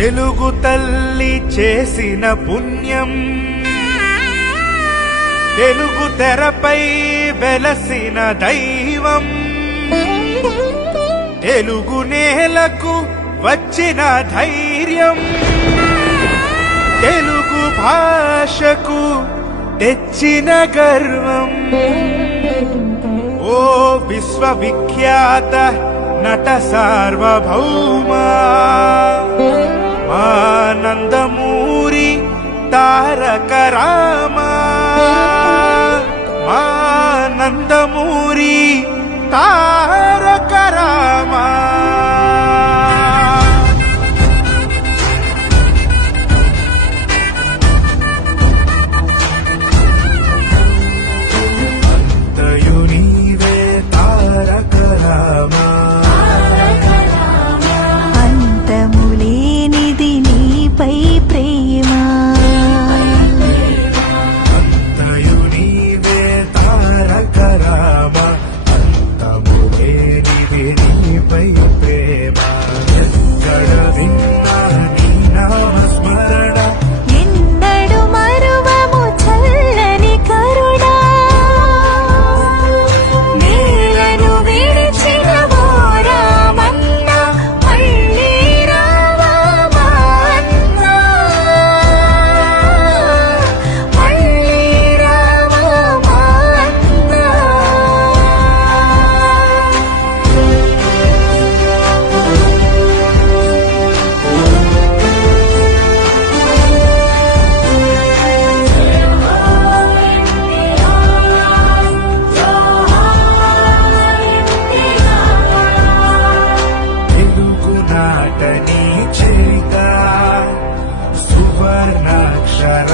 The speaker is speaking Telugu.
తెలుగు తల్లి చేసిన పుణ్యం, తెలుగు తెరపై వెలసిన దైవం, తెలుగు నేలకు వచ్చిన ధైర్యం, తెలుగు భాషకు తెచ్చిన గర్వం. ఓ విశ్వవిఖ్యాత నట సార్వభౌమా, మా నందమూరి తారక రామా, మా నందమూరి తారక రామా. అంతయు నీవే తారక రామా, అంతములేనిది నీపై ప్రేమ. అంతయు నీవే తారక రామా, అంతములేనిది నీపై ప్రేమ. ఎక్కడ విన్నా నీ నామ స్మరణ, ఎన్నడు మరువము చల్లని కరుణ. నేలను విడిచిన ఓ రామన్న, మళ్ళీ రావా మా అన్న. మళ్ళీ రావా మా అన్న. తెలుగు నాటని చేత సువర్ణాక్షర